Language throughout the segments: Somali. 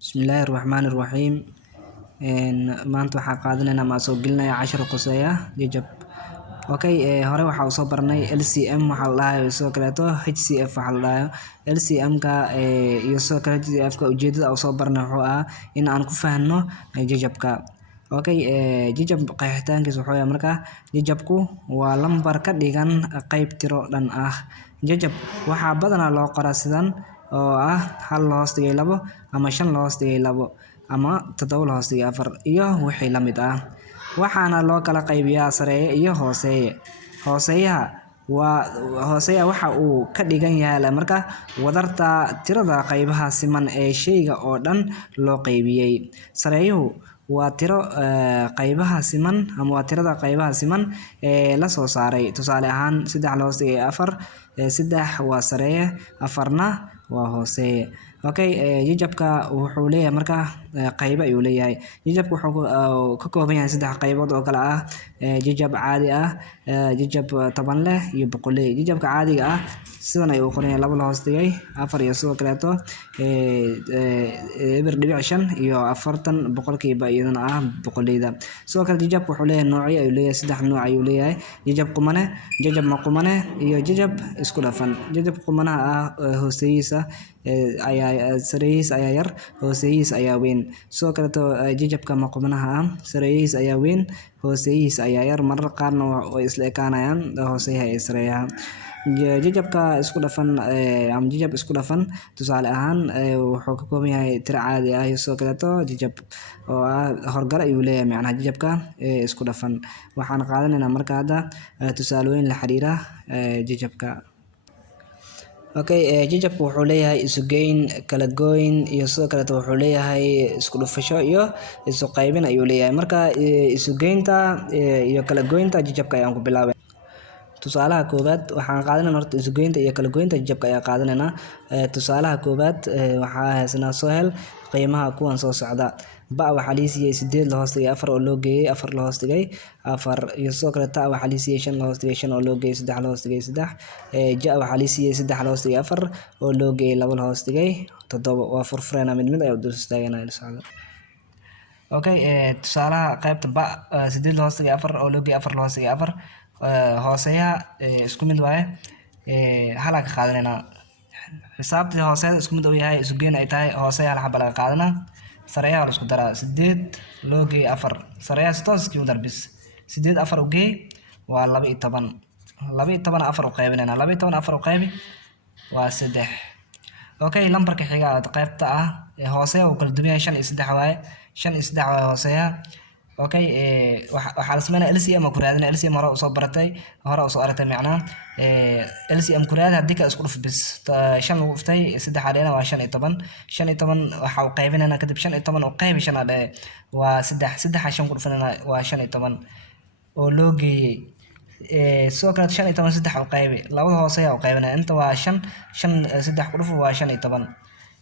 Bismillahirrahmanirrahiim. Maanta waxaan qaadanaynaa ama soo gelinayaa cashar quseeya jajab. Hore waxaa u soo barnay LCM waxaa la dhahayo sidoo kaleeto HCF waxaa la dhahayo LCM ka iyo sidoo kale HCF ka ujeedada u soo barnay wuxuu ahaa in aan ku fahanno jajabka. Jajab qeexitaankiisa wuxuu yahay markaa jajabku waa lambar ka dhigan qayb tiro dhan ah. Jajab waxaa badanaa loo qoraa sidan oo ah 1 la hoos dhigay 2 ama 5 la hoos dhigay 2 ama 7 la hoos dhigay 4 iyo wixii la mid ah. Waxaana loo kala qaybiyaa sareeye iyo hooseeye. Hooseeyaha waxa uu ka dhigan yahay markaa wadarta tirada qaybaha siman ee shayga oo dhan loo qaybiyay. Sareeyuhu waa tiro qaybaha siman ama waa tirada qaybaha siman ee la soo saaray. Tusaale ahaan 3 la hoos dhigay 4 3 waa sareeye 4na waa hooseeye. Jajabka wuxuu leeyahay markaa qaybo ayuu leeyahay. Jajabku wuxuu ka kooban yahay 3 qaybood oo kala ah jajab caadi ah, jajab toban leh iyo boqolley. Jajabka caadiga ah sidan ayuu u qoran yahay 2 la hoos dhigay 4 iyo sidoo kaleeto 0.5 iyo 40 boqolkiiba iyadana ah boqolleyda. Sidoo kale jajabku wuxuu leeyahay noocyo ayuu leeyahay 3 nooc ayuu leeyahay. Jajab qumane, jajab maqumane iyo jajab isku dhafan. Jajab qumanaha ah hooseyiisa sareeyihiisa ayaa yar, hooseyihiisa ayaa weyn. Sidoo kaleeto jajabka maqumanaha ah sareeyihiisa ayaa weyn, hooseyihiisa ayaa yar. Mararka qaarna way isla ekaanayaan hooseyaha iyo sareeyaha. Jajabka isku dhafan ama jajab isku dhafan tusaale ahaan wuxuu ka kooban yahay tiro caadi ah iyo sidoo kaleeto jajab oo ah horgala ayuu leeyahay macnaha jajabka isku dhafan. Waxaan qaadanaynaa markaa hadda tusaalooyin la xiriira jajabka. Jajabku wuxuu leeyahay isu geyn, kala gooyn iyo sidoo kaleeto wuxuu leeyahay isku dhufasho iyo isu qaybin ayuu leeyahay. Marka isu geynta iyo kala gooynta jajabka ayaan ku bilaabay. Tusaalaha koowaad waxaan qaadanaynaa horta isu geynta iyo kala gooynta jajabka ayaa qaadanaynaa. Tusaalaha koowaad waxaa haysanaa soo hel qiimaha kuwan soo socda. Ba waxaa la siiyay 8 la hoos dhigay 4 oo loo geeyay 4 la hoos dhigay 4 iyo sidoo kale ta waxaa la siiyay 5 la hoos dhigay 5 oo loo geeyay 3 la hoos dhigay 3. Ja waxaa la siiyay 3 la hoos dhigay 4 oo loo geeyay 2 la hoos dhigay 7. waa furfurana mid ayaa u dul istaaganayaa la socda. Tusaalaha qaybta ba 8 la hoos dhigay 4 oo loo geeyay 4 la hoos dhigay 4 hooseeyaha isku mid waaye halka ka qaadanaynaa. Xisaabtii hooseeyaha isku mid u yahay isu geyn ay tahay hooseeyaha hal xabba laga qaadanaa. Sareeyaha la isku daraa 8 loo geeyay 4 sareeyaha si toos iskii u darbis 8 4 u geey waa 12 12 4 u qaybinayna 12 4 u qaybi waa 3. Lambarka xiga qaybta ah hooseeyaha uu kala duwan yahay 5 iyo 3 waaye 5 iyo 3 waaye hooseeyaha. Waxaa la sameynaa LCM ku raadina LCM hore u soo baratay hore u soo aragtay macnaha LCM ku raadi haddii ka isku dhuf bis 5 lagu dhuftay 3 adheena waa 15 15 waxa uu qaybinayna kadib 15 u qaybi 5 adhee waa 3 3 5 ku dhufanayna waa 15 oo loo geeyay sidoo kale 15 3 u qaybi labada hooseeyaha u qaybinaya inta waa 5 5 3 ku dhuf waa 15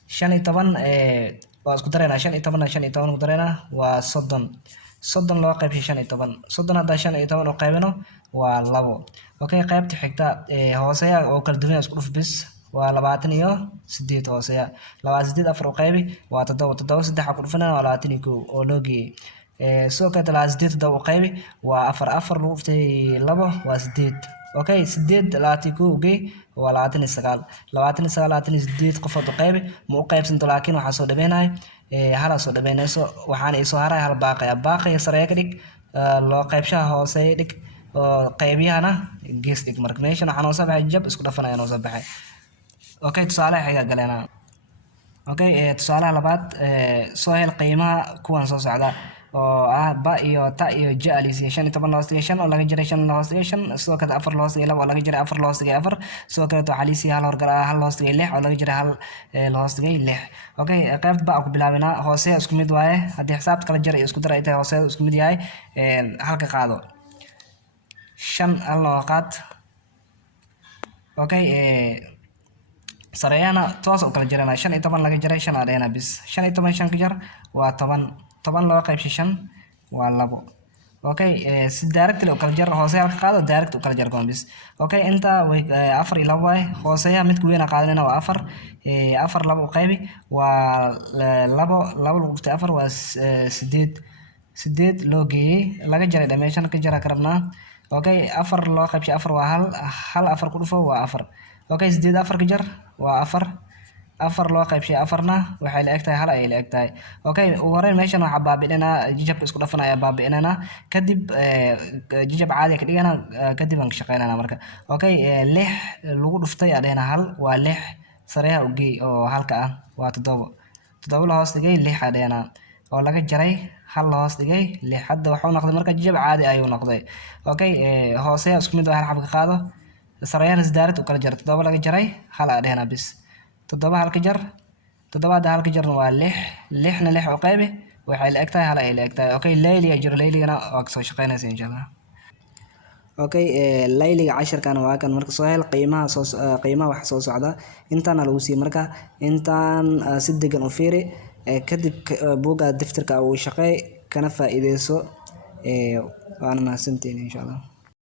15 waa isku dareynaa 15 ku dareynaa waa 30 30 loo qaybshay 15 30 hadda 15 u qaybino waa 2. Qaybta xigta hooseeyaha oo kala duwan isku dhuf bis waa 28 hooseeyaha 28 4 u qaybi waa 7 7 3 ku dhufanayna waa 21 oo loo geeyay. Sidoo kale 28 7 u qaybi waa 4 4 lagu dhuftay 2 waa 8. 8 21 u geey waa 29 29 28 qofood u qaybi ma u qaybsanto laakiin waxaa soo dhameynaya hala soo dhameynayso waxaana soo haray hal baaqaya sareeya ka dhig loo qaybshaha hooseeya dhig oo qaybiyahana gees dhig marka meeshan waxaa noo soo baxay jajab isku dhafan ayaa noo soo baxay. Tusaalaha xiga galeena. Tusaalaha labaad soo hel qiimaha kuwan soo socda oo ah ba iyo ta iyo ja la siiyay 15 la hoos dhigay 5 oo laga jaray 5 la hoos dhigay 5 sidoo kale 4 la hoos dhigay 2 oo laga jaray 4 la hoos dhigay 4 sidoo kale waxaa la siiyay hal horgala 1 la hoos dhigay 6 oo laga jaray 1 la hoos dhigay 6. Qaybta ba ku bilaabina hooseeyaha isku mid waaye haddii xisaabta kala jar iyo isku dar ay tahay hooseeyaha isku mid yahay halka qaado 5 hal loo qaad. Sareeyana toos u kala jarana 15 laga jaray 5 adheena bis 15 5 ka jar waa 10 10 loo qaybshay 5 waa 2 okay si direct loo kala jar hooseeya halka qaado direct u kala jar goon bis okay inta way 4 iyo 2 way hooseeya midka weyn aan qaadanayna waa 4 4 2 u qaybi waa 2 lagu dhuftay 4 waa 8 8 loo geeyay laga jaray dimension ka jara karabnaa okay 4 loo qaybshay 4 waa hal 4 ku dhufo waa 4 okay 8 4 ka jar waa 4 4 loo qaybshay 4na waxay la egtahay hal ay la egtahay okay ugu horeyn meeshan waxa baabi'inayna jijabka isku dhafanaya baabi'inayna kadib jijab caadi ka dhigana kadib aan ka shaqeynayna marka okay 6 lagu dhuftay adheena hal waa 6 sareeha u geey oo halka ah waa 7 7 la hoos dhigay 6 adheena oo laga jaray hal la hoos dhigay 6 hadda waxa uu noqday marka jijab caadi ayuu noqday okay hoose isku mid ah hal xabka qaado sareeyana isdaarid u kala jar 7 laga jaray hal adheena bis 7 halka jar 7 halka jarna waa 6 6na 6 u qaybi waxay la egtahay hal ay la egtahay okay layliga jiro layligana waa ka soo shaqeynaysa insha Allah okay layliga 10 kan waa kan marka soo hel qiimaha wax soo socda intaan lagu sii marka intaan si degan u fiiri kadib buuga daftarka uu shaqeey kana faa'iideyso waana mahadsantiin insha Allah